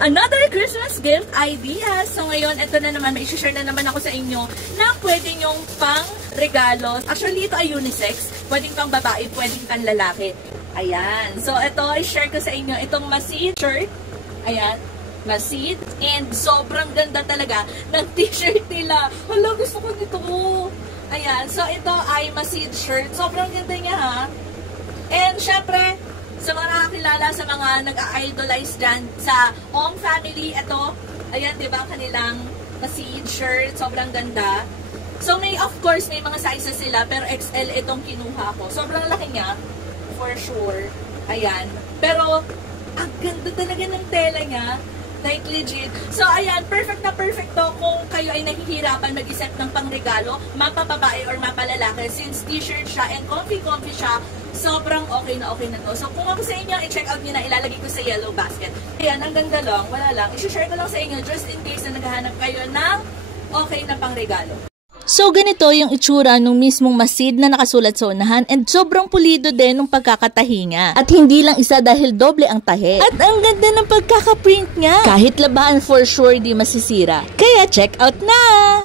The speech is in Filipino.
another Christmas gift idea. So ngayon, ito na naman, may share na naman ako sa inyo na pwede nyong pang regalo. Actually, ito ay unisex. Pwedeng pang babae, pwedeng pang lalaki. Ayan. So ito, i-share ko sa inyo itong Masid shirt. Ayan. Masid. And sobrang ganda talaga ng t-shirt nila. Hala, gusto ko dito. Ayan. So ito ay Masid shirt. Sobrang ganda niya ha. And syempre, sa mga nakakilala, sa mga nag-idolize dyan sa Ong family, ito, ayan, di ba, kanilang Masid shirt, sobrang ganda. So, may, of course, may mga sizes sila, pero XL itong kinuha ko. Sobrang laki niya, for sure. Ayan. Pero, ang ganda talaga ng tela niya. Like, legit. So, ayan, perfect na perfect to kung kayo ay nahihirapan mag-isip ng pangregalo, mapababae or mapalalaki. Since t-shirt siya and comfy-comfy siya, sobrang okay na to. So, kung ako sa inyo, i-check out nyo na, ilalagay ko sa yellow basket. Ayan, ang ganda lang, wala lang. I-share ko lang sa inyo just in case na naghahanap kayo ng okay na pangregalo. So ganito yung itsura nung mismong Masid na nakasulat sa unahan and sobrang pulido din ng pagkakatahinga. At hindi lang isa dahil doble ang tahi. At ang ganda ng pagkakaprint niya. Kahit labaan for sure di masisira. Kaya check out na!